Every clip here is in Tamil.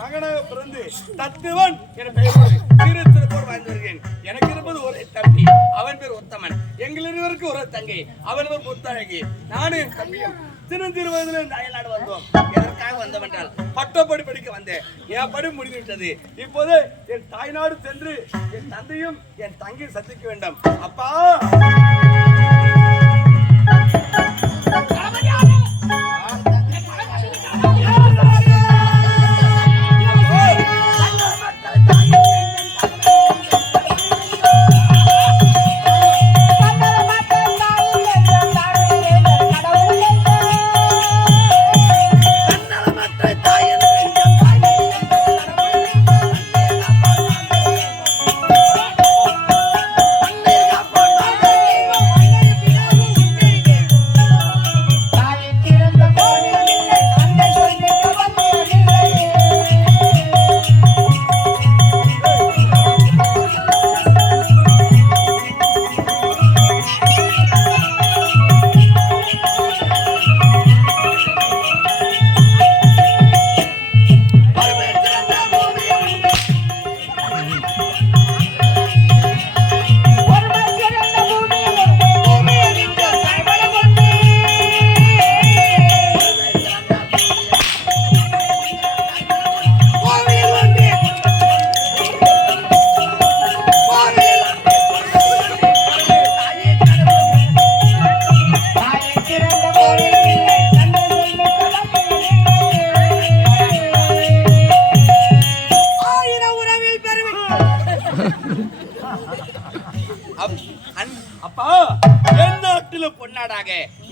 மகனாக பிறந்து தத்துவன் என பெயரோடு சிறு வாழ்ந்து வருகிறேன். எனக்கு இருப்பது ஒரே தம்பி, அவன் பேர் உத்தமன். எங்கள் இருவருக்கு ஒரு தங்கை, அவன் பேர் புத்தழகி. நானும் என் தம்பியும் சிறு வயதுல இந்த அயல்நாடு வந்தோம். எதற்காக வந்தோம் என்றால் பட்டப்படி படிக்க வந்தேன். என் படி முடிந்துவிட்டது. இப்போது என் தாய்நாடு சென்று என் தந்தையும் என் தங்கையும் சந்திக்க வேண்டும். அப்பா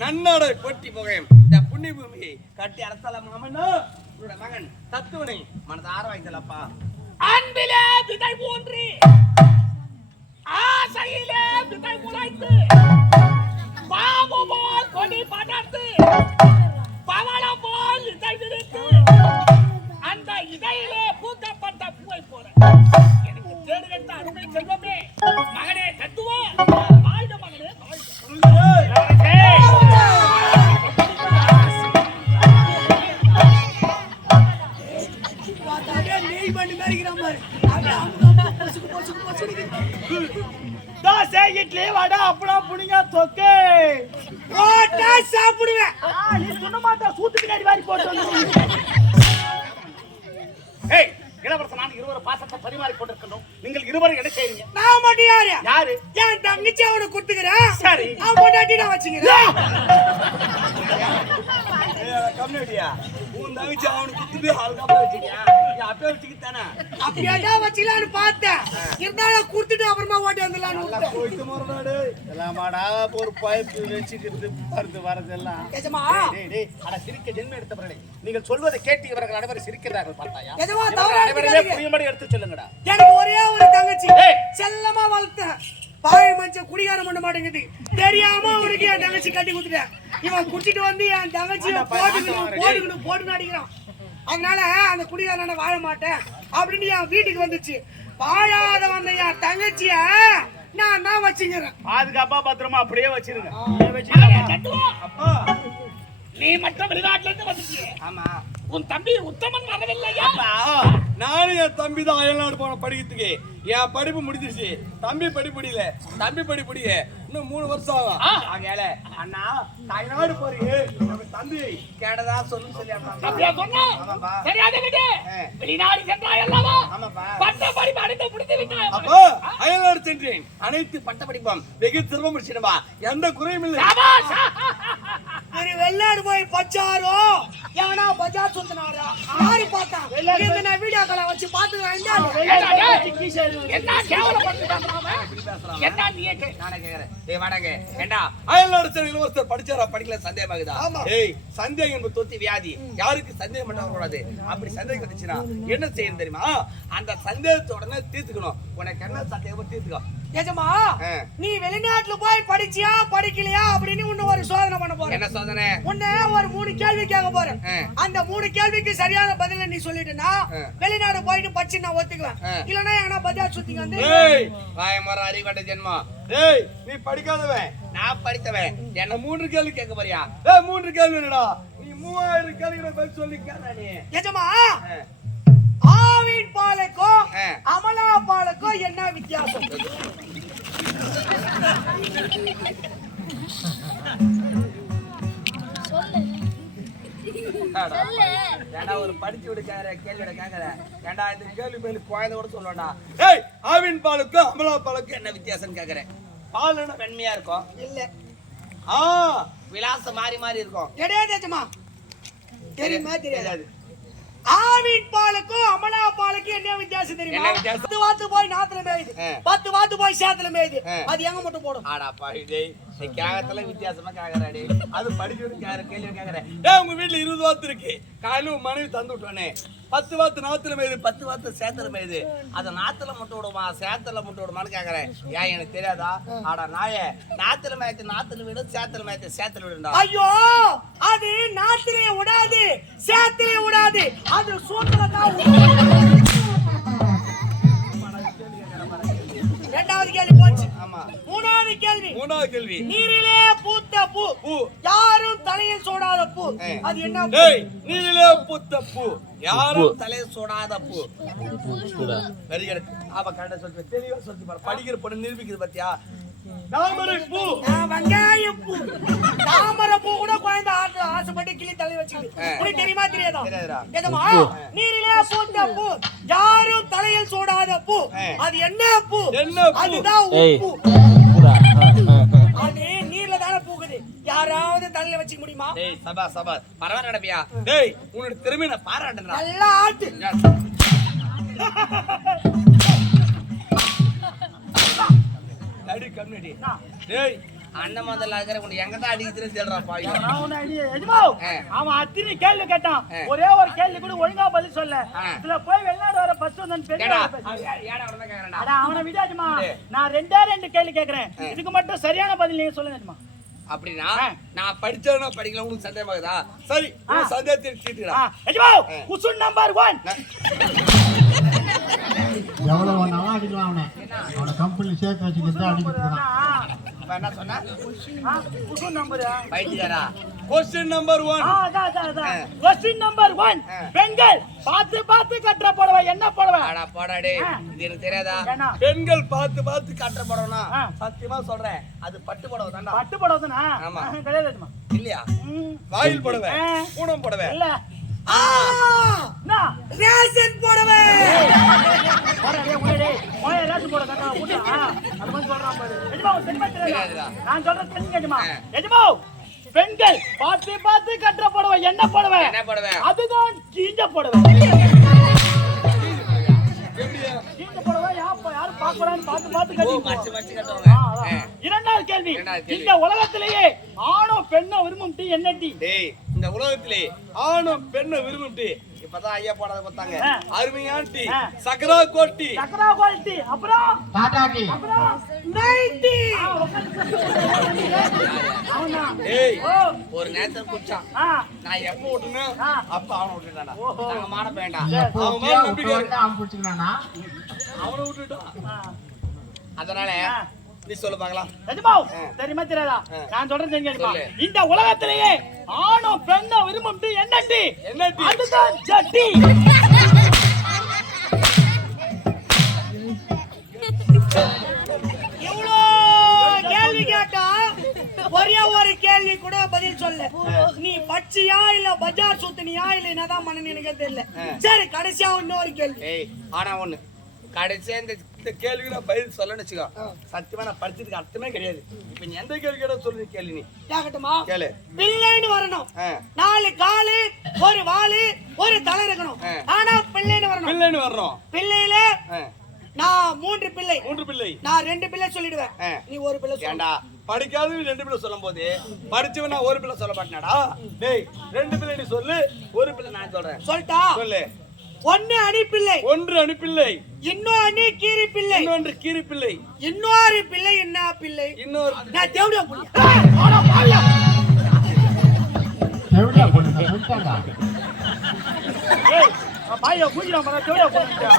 நன்னாடை போட்டி புகையும் இந்த புண்ணிய பூமியை கட்டி அரசல மாமனா உன்னோட மகன் தத்துவனை மனது ஆரவாய்த்தலப்பா. அன்பிலே விதை ஊன்றி ஆசையிலே விதை முளைத்து பாம்பு போல் கொடி படர்த்து பவளம் போல் இதை விரித்து அந்த இதையிலே பூக்கப்பட்ட பூவை போல எனக்கு கேடு கட்ட அருமை செல்வமே மகனே தத்துவா வாழ்க மகனே நெய் பண்ணி மேய்க்கிறான் பாரு. தோசை இட்லி வடை அப்பளம் புடிங்க தொக்கு போட்டா சாப்பிடுவேன். நீ சொன்ன மாட்டா சூத்து பின்னாடி வாரி போட்டு ஏய் இளவரசனான இருவர் பாசத்தை பரிமாறி கொண்டிருக்கணும். நீங்கள் இருவரும் என்ன செய்றீங்க? நான் மட்டும் யாரு? யாரு? என் தங்கச்சி அவனை குடுத்துக்கிறேன். சரி. அவன் பொண்டாட்டி நான் வச்சுக்கிறேன். கம்யூனிட்டியா உன் தங்கச்சி அவனுக்கு குத்துட்டு அதுக்கப்புறம் வச்சுக்கியா அப்பயே வச்சுக்கிட்டானே அப்படியாடா வச்சுக்கலான்னு பார்த்தேன். இருந்தாலும் குடுத்துட்டு அப்புறமா ஓட்டி வந்துடலான்னு விட்டேன். போயிட்டு மறுநாடு எல்லாமாடா ஒரு பைப்பு வச்சுக்கிறது வருது வரதெல்லாம் எஜமா, அட சிரிக்க ஜென்மம் எடுத்தவர்களே நீங்கள் சொல்வதை கேட்டு இவர்கள் அனைவரும் சிரிக்கிறார்கள் பார்த்தாயா? எஜமா, இவர்கள் தவறா அனைவருமே எடுத்துக்காதீங்க. புரியும்படி எடுத்து சொல்லுங்கடா. எனக்கு ஒரே ஒரு தங்கச்சி. ஏய். செல்லமா வளர்த்தேன். பாய் மஞ்சள் குடிகாரம் பண்ண மாட்டேங்குது. தெரியாம அவனுக்கு என் தங்கச்சி கட்டி கொடுத்துட்டேன். இவன் குடிச்சிட்டு வந்து என் தங்கச்சியை போட்டுன்னு அடிக்கிறான். அதனால அந்த குடிகாரன வாழ மாட்டேன் அப்படின்னு என் வீட்டுக்கு வந்துச்சு. வாழாத வந்த என் தங்கச்சிய நான் தான் வச்சுக்கிறேன். பாதுகாப்பா பத்திரமா அப்படியே வச்சிருங்க. தத்துவா அப்பா நீ மட்டும் வெளிநாட்டுல இருந்து வந்துட்டியே ஆமா உன் தம்பி உத்தமன் வரவில்லையா நானும் என் தம்பி தான் அயல்நாடு போன படிக்கிறதுக்கு என் படிப்பு முடிஞ்சிருச்சு. தம்பி படிப்பு முடியல. தம்பி படிப்பு முடிய இன்னும் 3 வருஷம் ஆகும். ஆகையால அண்ணா தாய்நாடு போறீங்க நம்ம தம்பி கேட்டதா சொல்லு சொல்லி அப்படியா சொன்னா ஆமாப்பா. சரியாக விடு ஆ. வெளிநாடு சென்றாய் அல்லவா ஆமாப்பா. பட்ட படிப்பு அடைந்து முடித்து விட்டாய் அப்போ அயல்நாடு சென்றேன். அனைத்து பட்ட படிப்போம் வெகு சிரமம் முடிச்சிடுமா எந்த குறையும் இல்லை. சபாஷ். ஒரு வெளிநாடு போய் பச்சாரோ எவனா பஜார் சுத்தினாரா யாரு பார்த்தா இந்த நான் வீடியோ கால வச்சு பாத்துக்கிறேன். என்ன கேவலப்படுத்துறான் அவன்? என்ன நீயே நானே கேக்குறேன். ஏய் வாடங்க ஏண்டா அயல்நாடு சென்ற இளவரசர் படிச்சாரா படிக்கல சந்தேகமாகுதா? ஆமா. ஏய் சந்தேகம் என்பது தொத்தி வியாதி. யாருக்கு சந்தேகம் பண்ண கூடாது. அப்படி சந்தேகம் வந்துச்சுன்னா என்ன செய்யணும் தெரியுமா? அந்த சந்தேகத்தை உடனே தீர்த்துக்கணும். உனக்கு என்ன சந்தேகம் தீர்த்துக்கோ. எஜமா, ஆ. நீ வெளிநாட்டுல போய் படிச்சியா படிக்கலையா அப்படின்னு உன்ன ஒரு சோதனை பண்ண போறேன். என்ன சோதனை? உன்ன ஒரு 3 கேள்வி கேட்க போறேன். ஆ. அந்த 3 கேள்விக்கு சரியான பதில நீ சொல்லிட்டேன்னா ஆ. வெளிநாடு போயிட்டு படிச்சு நான் ஒத்துக்குவேன். ஆ. இல்லனா எங்கனா பஜார் சுத்திங்க வந்து ஏய் வாயமர அறிவட்ட ஜென்மம். ஏய் நீ படிக்காதவன் நான் படித்தவன். என்ன 3 கேள்வி கேட்க போறியா? ஏய் 3 கேள்வி என்னடா? நீ 3000 கேள்விக்கு பதில் சொல்லி கேளா நீ. எஜமா, ஆ. ஆவின் பாலுக்கும் ஆ. அமலா பாலுக்கும் என்ன வித்தியாசம்? ஏண்டா ஒரு படிச்சு விடு கேள்வியோட கேக்குற. ஏண்டா இந்த கேள்வி மேல குழந்தை கூட சொல்லுவாடா. ஏய் ஆவின் பாலுக்கும் அமலா பாலுக்கும் என்ன வித்தியாசம் கேக்குறேன். பால் என்ன வெண்மையா இருக்கும்? இல்ல ஆ விலாசம் மாறி மாறி இருக்கும். கிடையாது எஜமா. தெரியுமா தெரியாது? தெரியாது. ஆவின் பாலுக்கும் அமலா பாலுக்கும் என்ன வித்தியாசம் தெரியுமா? என்ன வித்தியாசம்? 10 வாத்து போய் நாத்துல மேயுது, ஆ. 10 வாத்து போய் சேத்துல மேயுது. ஆ. அது எங்க மட்டும் போடும்? ஆடா பாவி டேய் நீ கேகத்துல வித்தியாசமா கேக்குறாடி. அது படிச்சு விடு கேள்வி கேக்குறேன். டேய் உங்க வீட்ல 20 வாத்து இருக்கு. காலையில உன் மனைவி தந்து விட்டானே 10 வாத்து நாத்துல மேயுது 10 வாத்து சேத்துல மேயுது. அத நாத்துல மட்டும் விடுமா சேத்துல மட்டும் விடுமான்னு கேக்குறேன். ஏன் எனக்கு தெரியாதா? ஆடா நாயே நாத்துல மேய்த்து நாத்துல விடு சேத்துல மேய்த்து சேத்துல விடுடா. ஐயோ, அது நாத்திலே விடாது சேத்திலே விடாது. அது சூத்துல தான் விடும். இரண்டாவது கேள்வி போச்சு. ஆமா. மூணாவது கேள்வி. மூணாவது கேள்வி. நீரிலே பூத்த பூ பூ யாரும் தலையில் சூடாத பூ. அது என்ன பூ? டேய் நீரிலே பூத்த பூ யாரும் தலைய சூடாத பூ. Very good. அப்ப கரெக்ட்டா சொல்ற. தெளிவா சொல்லி பாரு. படிக்கிற பொண்ணு நிரூபிக்குது பாத்தியா? தாமரை பூ. வெங்காய பூ. தாமரை பூ கூட குழந்தை ஆசைப்பட்டு கிளி தலை வச்சுக்குது. உனக்கு தெரியுமா தெரியாதா? தெரியாதுடா. எதமா நீரிலே பூத்த பூ யாரும் தலையில் சூடாத பூ. அது என்ன பூ? என்ன பூ? அதுதான் உப்பு. அது நீர்ல தானே பூக்குது. யாராவது தலையில வச்சுக்க முடியுமா? டேய் சபா சபா பரவாயில்ல நடப்பியா? டேய் உன்னோட திறமையை நான் பாராட்டுறேன். நல்லா ஆட்டு. அடி கம்யூனிட்டி. டேய் அண்ணன் முதல்ல இருக்கிற உன்னை எங்க தான் அடிக்குதுன்னு தேடுறா பாய். அவன் அத்தனை கேள்வி கேட்டான். ஒரே ஒரு கேள்வி கூட ஒழுங்கா பதில் சொல்ல. இதுல போய் வெளிநாடு வர ஃபர்ஸ்ட் வந்தன் பெரிய ஏடா உடனே கேக்குறேன்டா. அட அவன விடாதமா. நான் ரெண்டே கேள்வி கேக்குறேன். இதுக்கு மட்டும் சரியான பதில் நீங்க சொல்லுங்கமா. அப்படினா நான் படிச்சேனா படிக்கல உங்களுக்கு சந்தேகமாகுதா? சரி உன் சந்தேகத்தை தீர்த்துடா. எஜமா குசுன் நம்பர் 1 எவ்வளவுனா அவன் அடிக்கலாம் அவனை கம்பெனியில் சேர்த்து வச்சுக்கிட்டு அடிக்கிறான். அவன் என்ன சொன்னா புது நம்பரா பைத்தியாரா கொஸ்டின் நம்பர் 1 கொஸ்டின் நம்பர் 1 பெண்கள் பார்த்து பார்த்து கட்டுற புடவை என்ன புடவை? அட போடாடே இது எனக்கு தெரியாதா? ஏன்னா? பெண்கள் பார்த்து பார்த்து கட்டுற புடவைனா சத்தியமா சொல்றேன் அது பட்டு புடவை தான்டா. பட்டு புடவை தானா? ஆமா. கிடையாதுமா. இல்லையா? வாயில் புடவை பூனம் புடவை இல்ல என்ன ரேஷன் போடவே போடவே உடனே போய் ரேஷன் போட கட்டா ஊட்டா அது மாதிரி சொல்றான் பாரு. எஜமா தெரியுமா தெரியாதா? நான் சொல்றது தெரியுங்க எஜமா. எஜமா பெண்கள் பார்த்து பார்த்து கட்டுற புடவை என்ன புடவை? என்ன புடவை? அதுதான் கீஞ்ச புடவை. கீஞ்ச புடவை யாரு பாக்குறான்னு பார்த்து பார்த்து மச்சி கட்டி மச்சி கட்டுவாங்க. இரண்டாவது கேள்வி இந்த உலகத்திலேயே ஆணோ பெண்ணோ விரும்பும் டீ என்ன டீ? டேய் இந்த உலகத்திலே ஆணும் பெண்ணும் விரும்பும் டீ இப்பதான் ஐயா போடாத பார்த்தாங்க. அருமையான டீ சக்கரா கோட்டி சக்கரா குவாலிட்டி அப்புறம் டாடா டீ. அப்புறம் 90 அவனா டேய் ஓ ஒரு நேரத்துல குச்சான் நான் எப்ப விட்டுனேன் அப்ப அவனை விட்டுட்டானா. நாங்க மாட வேண்டாம் அவன் மேல நம்பிக்கை இருக்கு. அவன் பிடிச்சிக்கிறானா? அவனை விட்டுட்டான். அதனால நீ சொல்லு பார்க்கலாம். எஜமா தெரியுமா தெரியாதா? நான் சொல்றேன் தெரியுங்க. சொல்லு. இந்த உலகத்திலேயே ஆணோ பெண்ணோ விரும்பும் டீ என்ன டீ? என்ன டீ? அதுதான் சட்டி. இவ்வளோ கேள்வி கேட்டா ஒரே ஒரு கேள்வி கூட பதில் சொல்ல. நீ பச்சையா இல்ல பஜார் சுத்தினியா இல்ல என்னதான் மனு எனக்கே தெரியல. சரி கடைசியா இன்னொரு கேள்வி. ஏய் ஆனா ஒண்ணு கடைசியா இந்த கேள்விக்கு நான் பதில் சொல்லணும்னு வச்சுக்கோ. சத்தியமா நான் படிச்சதுக்கு அர்த்தமே கிடையாது. இப்ப நீ எந்த கேள்வி கேட்ட சொல்லு கேள்வி நீ கேட்கட்டுமா? கேளு. பிள்ளைன்னு வரணும். 4 காலு ஒரு வாலு ஒரு தலை இருக்கணும். ஆனா பிள்ளைன்னு வரணும். பிள்ளைன்னு வர்றோம். பிள்ளையில நான் 3 பிள்ளை. 3 பிள்ளை. நான் 2 பிள்ளை சொல்லிடுவேன். நீ ஒரு பிள்ளை சொல்லு. ஏண்டா படிக்காதவன் 2 பிள்ளை சொல்லும் போது படிச்சவன் நான் ஒரு பிள்ளை சொல்ல மாட்டேனாடா. டேய் 2 பிள்ளை நீ சொல்லு ஒரு பிள்ளை நான் சொல்றேன். சொல்லிட்டா? சொல்லு. 1 அணி பிள்ளை. 1 அணி பிள்ளை. இன்னொரு அணி கீரி பிள்ளை. இன்னொன்று கீரி பிள்ளை. இன்னொரு பிள்ளை என்ன பிள்ளை? இன்னொரு நான் தேவடியா புள்ளை. எவ்வளோ போட்டு சொல்லிட்டாங்க. ஏய் பாயா பூஜினா மர தேவடியா போடுடா.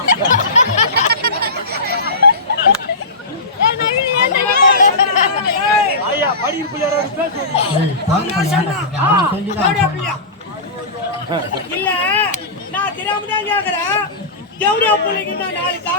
ஐயா படி புள்ளையாரோட பேசுறீங்க. ஏய் பால் பண்ணி தேவடியா பிள்ளையா? இல்ல நான் தெரியாம தான் கேக்குறேன். தேவடியா பிள்ளைக்கு நான் 4 கால்